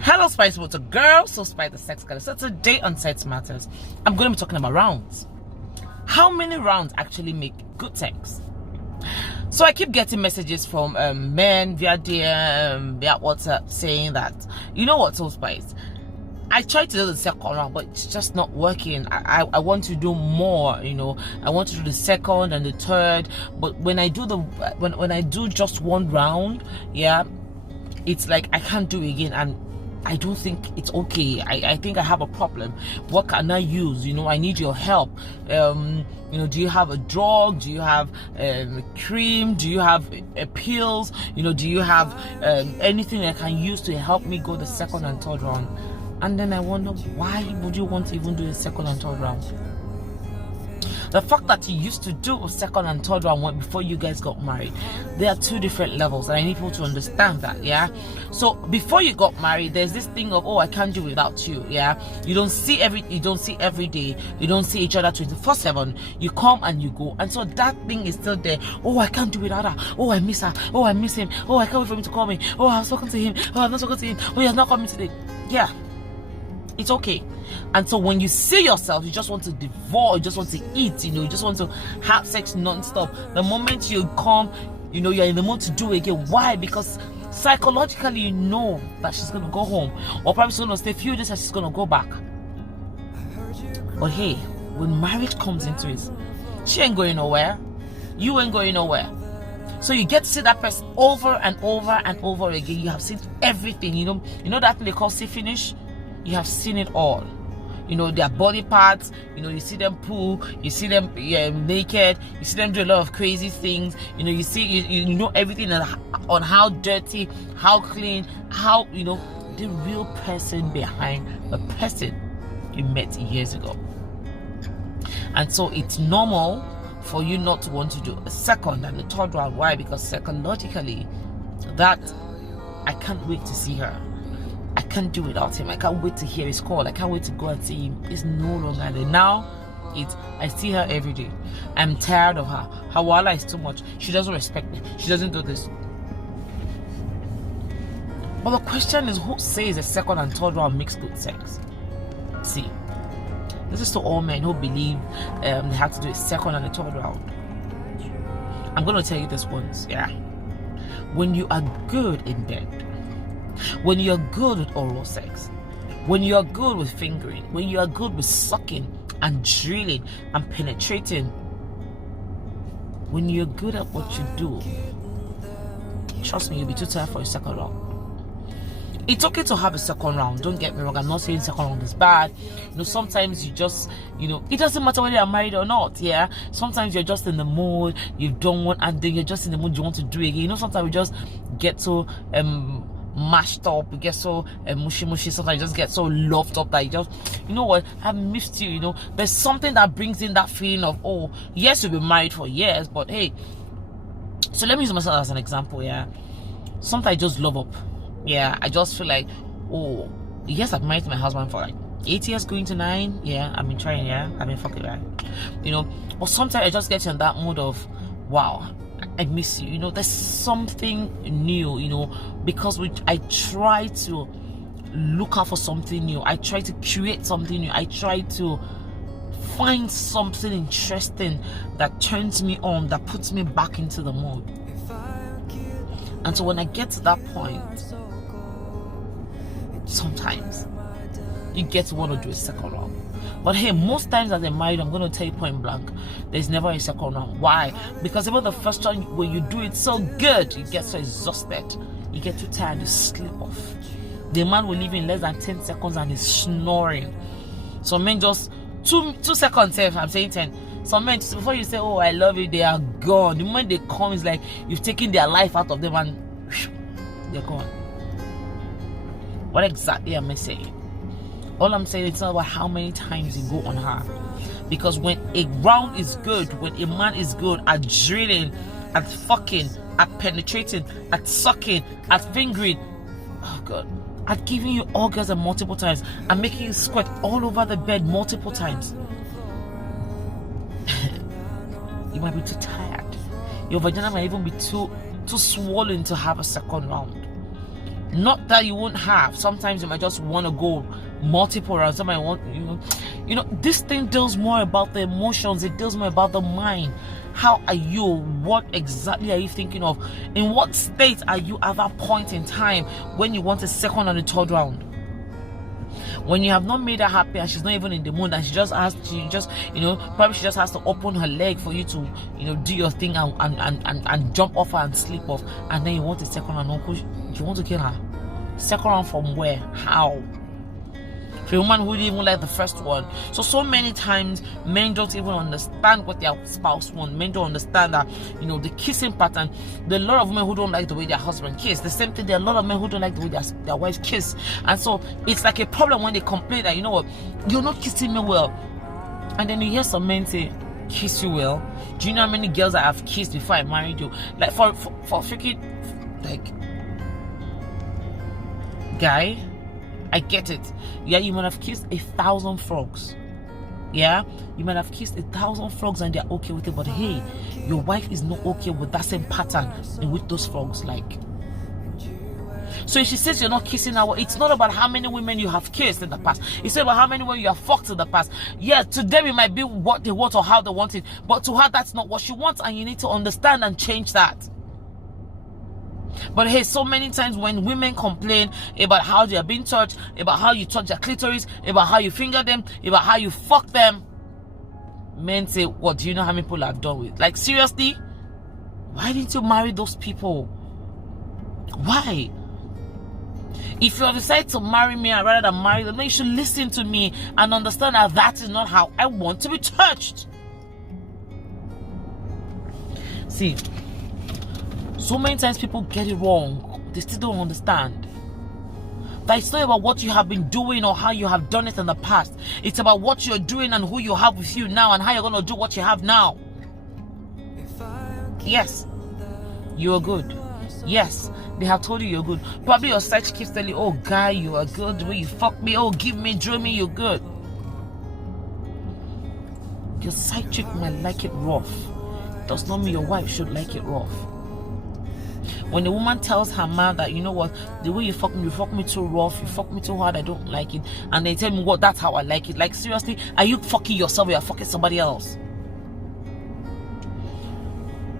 Hello, Spice Motor Girl, so Spice the Sex Girl. So today on Sex Matters, I'm going to be talking about rounds. How many rounds actually make good sex? So I keep getting messages from men via DM, via WhatsApp saying that, you know what, so Spice, I tried to do the second round, but it's just not working. I want to do more, you know. I want to do the second and the third, but when I do when I do just one round, yeah, it's like I can't do it again, and I don't think it's okay. I think I have a problem. What can I use? You know, I need your help. You know, do you have a drug? Do you have cream? Do you have pills? You know, do you have anything I can use to help me go the second and third round? And then I wonder, why would you want to even do the second and third round? The fact that you used to do a second and third round before you guys got married, there are two different levels, and I need people to understand that, yeah? So before you got married, there's this thing of, oh, I can't do without you, yeah? You don't see every day, you don't see each other 24/7, you come and you go, and so that thing is still there. Oh, I can't do without her. Oh, I miss her. Oh, I miss him. Oh, I can't wait for him to call me. Oh, I've spoken to him. Oh, I've not spoken to him. Oh, he has not come today. Yeah. It's okay. And so when you see yourself, you just want to devour, you just want to eat, you know, you just want to have sex non-stop. The moment you come, you know, you're in the mood to do it again. Why? Because psychologically you know that she's going to go home, or probably she's going to stay a few days and she's going to go back. But hey, when marriage comes into it, she ain't going nowhere. You ain't going nowhere. So you get to see that person over and over and over again. You have seen everything, you know that thing they call see finish? You have seen it all. You know, their body parts, you know, you see them poo, you see them naked, you see them do a lot of crazy things, you know, you know everything on how dirty, how clean, how, you know, the real person behind the person you met years ago. And so it's normal for you not to want to do a second and a third round. Why? Because psychologically, that I can't wait to see her. I can't do without him. I can't wait to hear his call. I can't wait to go and see him. It's no longer there. Now, I see her every day. I'm tired of her. Her wala is too much. She doesn't respect me. She doesn't do this. But the question is, who says a second and third round makes good sex? See, this is to all men who believe they have to do a second and a third round. I'm going to tell you this once, yeah. When you are good in bed, when you're good with oral sex, when you're good with fingering, when you are good with sucking and drilling and penetrating, when you're good at what you do, trust me, you'll be too tired for a second round. It's okay to have a second round, don't get me wrong. I'm not saying second round is bad. You know, sometimes you just, you know, it doesn't matter whether you're married or not, yeah? Sometimes you're just in the mood, you've done one, and then you're just in the mood, you want to do it again. You know, sometimes we just get so mashed up, we get so mushy, sometimes you just get so loved up that you just, you know what, I've missed you, you know. There's something that brings in that feeling of, oh, yes, you've been married for years, but hey, so let me use myself as an example, yeah. Sometimes I just love up, yeah. I just feel like, oh, yes, I've been married to my husband for like 8 years going to 9, yeah, I've been trying, yeah, I've been fucking right, you know. But sometimes I just get in that mood of, wow, I miss you, you know. There's something new, you know, because I try to look out for something new. I try to create something new. I try to find something interesting that turns me on, that puts me back into the mood. And so when I get to that point, sometimes you get to want to do a second round. But hey, most times as a married, I'm going to tell you point blank, there's never a second round. Why? Because even the first time when you do it so good, you get so exhausted, you get too tired, you sleep off. The man will leave in less than 10 seconds and is snoring. Some men just 2 seconds, I'm saying 10. Some men, just before you say, oh, I love you, they are gone. The moment they come, it's like you've taken their life out of them and whoosh, they're gone. What exactly am I saying? All I'm saying, it's not about how many times you go on her. Because when a round is good, when a man is good at drilling, at fucking, at penetrating, at sucking, at fingering, oh God, at giving you orgasm multiple times, and making you sweat all over the bed multiple times, you might be too tired. Your vagina might even be too swollen to have a second round. Not that you won't have. Sometimes you might just want to go multiple rounds. Somebody want, this thing deals more about the emotions. It deals more about the mind. How are you? What exactly are you thinking of? In what state are you at that point in time when you want a second and a third round? When you have not made her happy and she's not even in the mood, and probably she just has to open her leg for you to, do your thing and jump off her and sleep off, and then you want a second round. You want to kill her. Second round from where? How? For a woman who didn't even like the first one. So many times men don't even understand what their spouse wants. Men don't understand that, the kissing pattern. There are a lot of men who don't like the way their husband kiss. The same thing, there are a lot of men who don't like the way their wives kiss. And so it's like a problem when they complain that, you're not kissing me well. And then you hear some men say, kiss you well. Do you know how many girls I have kissed before I married you? Like for freaking, like, guy, I get it. Yeah, you might have kissed 1,000 frogs. Yeah, you might have kissed 1,000 frogs and they're okay with it, but hey, your wife is not okay with that same pattern in which those frogs like. So if she says you're not kissing her, it's not about how many women you have kissed in the past. It's about how many women you have fucked in the past. Yeah, to them it might be what they want or how they want it, but to her that's not what she wants, and you need to understand and change that. But hey, so many times when women complain about how they are being touched, about how you touch their clitoris, about how you finger them, about how you fuck them, men say, what, do you know how many people I've done with? Like, seriously? Why didn't you marry those people? Why? If you decide to marry me rather than marry them, then you should listen to me and understand that that is not how I want to be touched. See, so many times people get it wrong. They still don't understand that it's not about what you have been doing or how you have done it in the past. It's about what you're doing and who you have with you now and how you're going to do what you have now. Yes, you are good. Yes, they have told you you're good. Probably your side keeps telling you, oh guy, you are good. The way you fuck me, oh give me, drill me, you're good. Your side chick might like it rough. Does not mean your wife should like it rough. When a woman tells her man that, you know what, the way you fuck me too rough, you fuck me too hard, I don't like it, and they tell me, what, that's how I like it. Like, seriously, are you fucking yourself or you're fucking somebody else?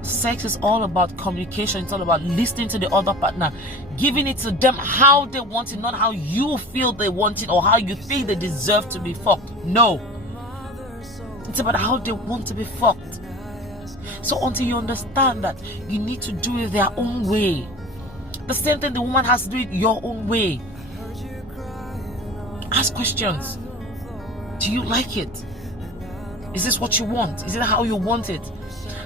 Sex is all about communication. It's all about listening to the other partner, giving it to them how they want it, not how you feel they want it or how you think they deserve to be fucked. No, it's about how they want to be fucked. So until you understand that you need to do it their own way, the same thing the woman has to do it your own way. Ask questions. Do you like it? Is this what you want? Is it how you want it?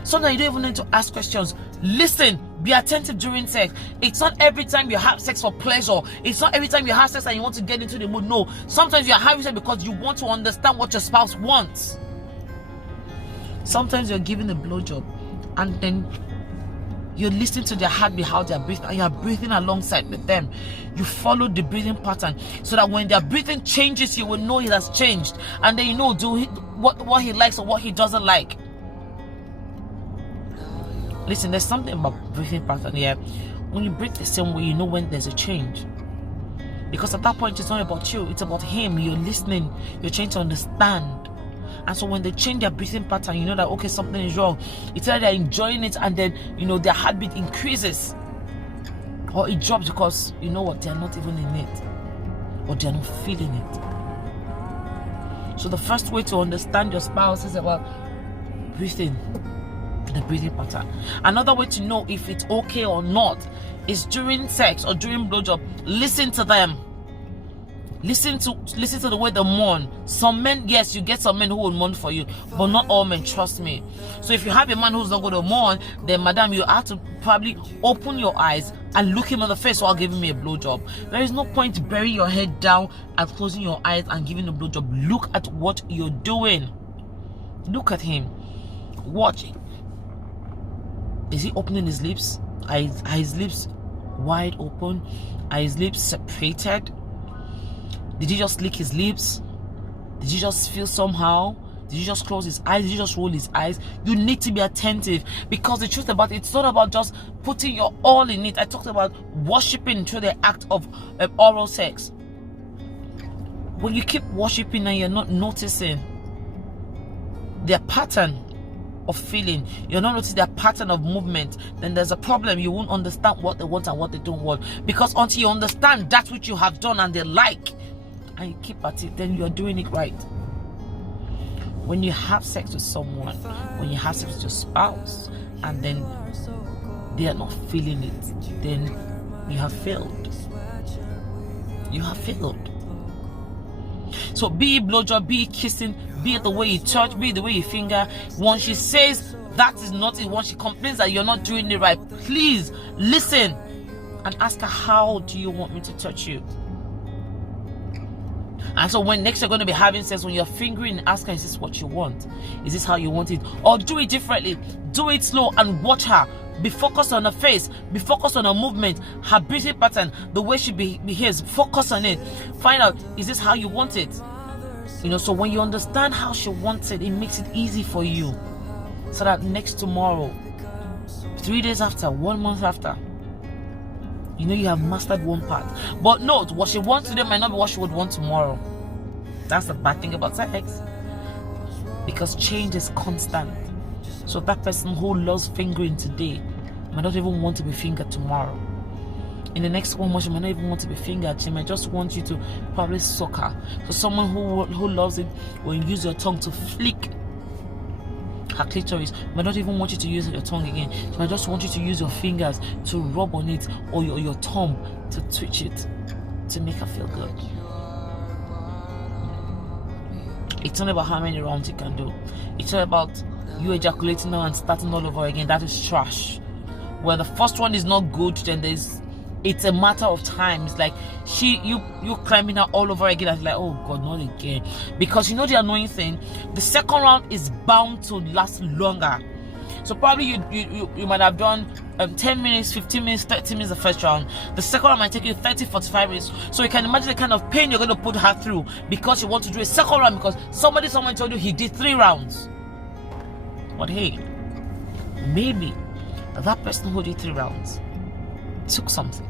Sometimes you don't even need to ask questions. Listen, be attentive during sex. It's not every time you have sex for pleasure. It's not every time you have sex and you want to get into the mood. No, sometimes you're having sex because you want to understand what your spouse wants. Sometimes you're giving a blowjob and then you're listening to their heartbeat, how they're breathing, and you're breathing alongside with them. You follow the breathing pattern so that when their breathing changes, you will know it has changed, and then you know what he likes or what he doesn't like. Listen, there's something about breathing pattern here. When you breathe the same way, you know when there's a change. Because at that point, it's not about you, it's about him. You're listening, you're trying to understand. And so when they change their breathing pattern, you know that, okay, something is wrong. It's either they're enjoying it and then, their heartbeat increases, or it drops because, you know what, they're not even in it, or they're not feeling it. So the first way to understand your spouse is about breathing, the breathing pattern. Another way to know if it's okay or not is during sex or during blowjob, listen to them. Listen to the way they mourn. Some men, yes, you get some men who will mourn for you, but not all men, trust me. So if you have a man who's not going to mourn, then madam, you have to probably open your eyes and look him in the face while giving me a blowjob. There is no point burying your head down and closing your eyes and giving a blowjob. Look at what you're doing. Look at him. Watch. Is he opening his lips? Are his lips wide open? Are his lips separated? Did he just lick his lips? Did he just feel somehow? Did you just close his eyes? Did you just roll his eyes? You need to be attentive, because the truth about it's not about just putting your all in it. I talked about worshiping through the act of oral sex. When you keep worshiping and you're not noticing their pattern of feeling, you're not noticing their pattern of movement, then there's a problem. You won't understand what they want and what they don't want, because until you understand that which you have done and they like, and you keep at it, then you're doing it right. When you have sex with someone, when you have sex with your spouse, and then they are not feeling it, then you have failed. You have failed. So be it blowjob, be it kissing, be it the way you touch, be it the way you finger. Once she says that is not it, once she complains that you're not doing it right, please listen and ask her, how do you want me to touch you? And so when next you're going to be having sex, when you're fingering, ask her, is this what you want? Is this how you want it? Or do it differently. Do it slow and watch her. Be focused on her face. Be focused on her movement, her breathing pattern, the way she behaves. Focus on it. Find out, is this how you want it? You know, so when you understand how she wants it, it makes it easy for you. So that next tomorrow, 3 days after, 1 month after, you know you have mastered one part. But note, what she wants today might not be what she would want tomorrow. That's the bad thing about sex. Because change is constant. So that person who loves fingering today might not even want to be fingered tomorrow. In the next 1 month, she might not even want to be fingered. She might just want you to probably suck her. So someone who loves it will use your tongue to flick her clitoris, might not even want you to use your tongue again. She might just want you to use your fingers to rub on it, or your thumb to twitch it to make her feel good. It's not about how many rounds you can do. It's not about you ejaculating now and starting all over again. That is trash. Where the first one is not good, then it's a matter of time. It's like you climbing out all over again. It's like, oh God, not again. Because you know the annoying thing, the second round is bound to last longer. So probably you might have done 10 minutes, 15 minutes, 30 minutes the first round. The second round might take you 30, 45 minutes. So you can imagine the kind of pain you're going to put her through, because you want to do a second round because someone told you he did 3 rounds. But hey, maybe that person who did 3 rounds took something.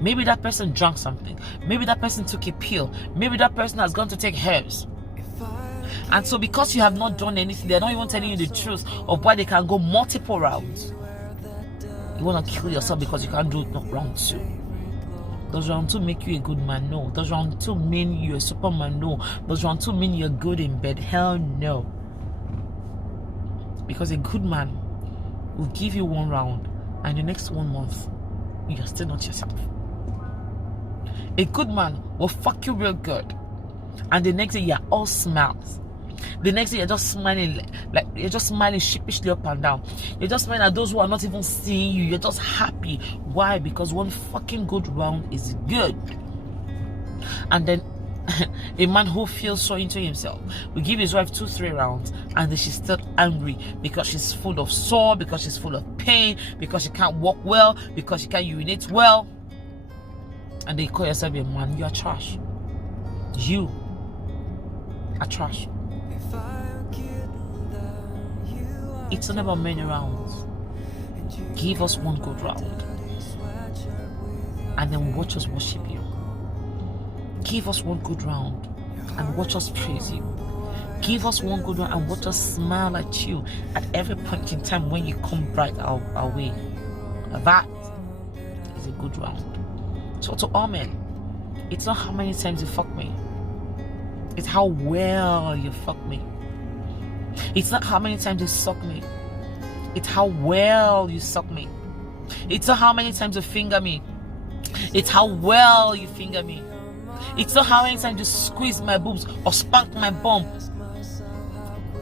Maybe that person drank something. Maybe that person took a pill. Maybe that person has gone to take herbs. And so because you have not done anything, they're not even telling you the truth of why they can go multiple rounds. You want to kill yourself because you can't do round 2. Does round 2 make you a good man? No. Does round 2 mean you're a superman? No. Does round 2 mean you're good in bed? Hell no. Because a good man will give you 1 round, and the next 1 month you're still not yourself. A good man will fuck you real good, and the next day you're all smiles. The next day you're just smiling, like you're just smiling sheepishly up and down. You're just smiling at those who are not even seeing you. You're just happy. Why? Because 1 fucking good round is good. And then a man who feels so into himself will give his wife 2-3 rounds, and then she's still angry because she's full of sore, because she's full of pain, because she can't walk well, because she can't urinate well. And then you call yourself a man. You are trash. You are trash. It's not about many rounds. Give us 1 good round, and then watch us worship you. Give us 1 good round and watch us praise you. Give us 1 good round and watch us smile at you at every point in time when you come right our way. That is a good round. So to all men, it's not how many times you fuck me. It's how well you fuck me. It's not how many times you suck me. It's how well you suck me. It's not how many times you finger me. It's how well you finger me. It's not how many times you squeeze my boobs or spank my bum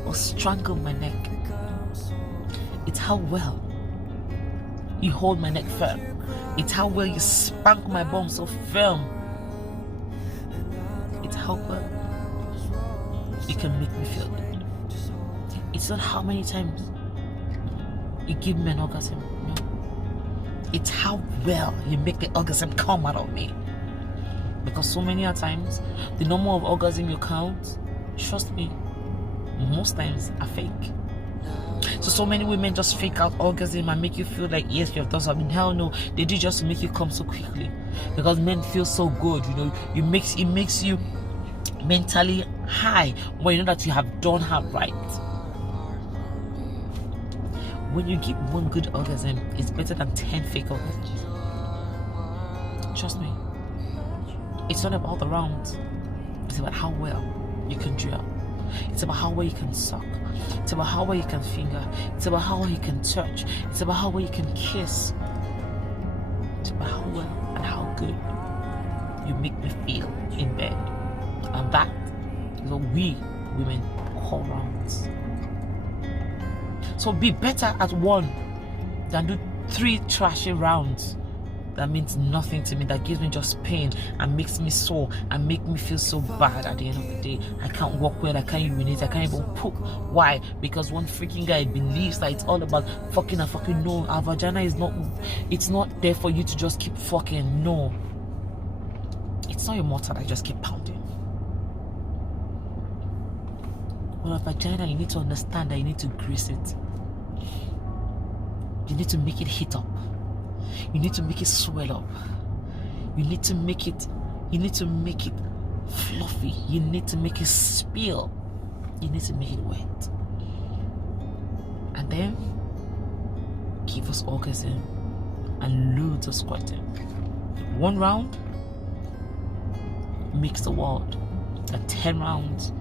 or strangle my neck. It's how well you hold my neck firm. It's how well you spank my bum so firm. It's how well you can make me feel good. It's not how many times you give me an orgasm. No. It's how well you make the orgasm come out of me. Because so many times, the number of orgasm you count, trust me, most times are fake. So many women just fake out orgasm and make you feel like yes, you have done something. Hell no, they do just to make you come so quickly, because men feel so good, you know. It makes you mentally high when you know that you have done her right. When you give one good orgasm, it's better than 10 fake orgasms. Trust me. It's not about the rounds. It's about how well you can drill. It's about how well you can suck. It's about how well you can finger. It's about how well you can touch. It's about how well you can kiss. It's about how well and how good you make me feel in bed. And that is what we women call rounds. So be better at one than do 3 trashy rounds. That means nothing to me, that gives me just pain and makes me sore and make me feel so bad at the end of the day. I can't walk well, I can't urinate, I can't even poop. Why? Because one freaking guy believes that it's all about fucking and fucking. No, our vagina is not, it's not there for you to just keep fucking. No. It's not your mortar that just keep pounding. Well, a vagina, you need to understand that you need to grease it. You need to make it heat up. You need to make it swell up. You need to make it fluffy. You need to make it spill. You need to make it wet. And then give us orgasm and loads of squirting. 1 round makes the world. And 10 rounds,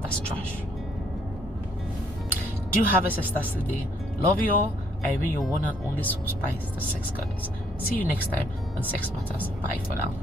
that's trash. Do have a success today. Love you all. I mean your one and only Soul Spice, the sex goddess. See you next time on Sex Matters. Bye for now.